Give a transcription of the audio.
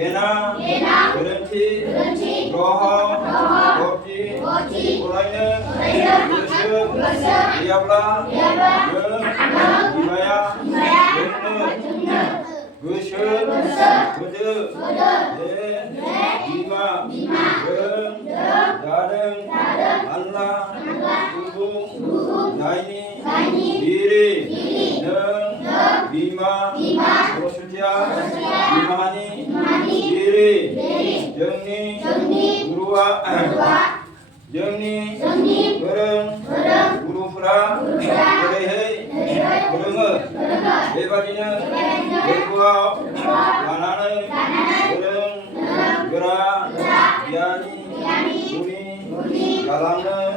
Gena, berhenti, rohong, boji, ulainya, bersyukur, diablah, dibayar, bersyukur, beda, lima, dadeng, Allah, tubuh, naini, diri, bima, bersucia, bimani, diri, jengni, gurua, jengni, bereng, gurufra, berehei, berenge, bebadinya, berkuau, lanane, bereng, gerak, yani, guni, galangna,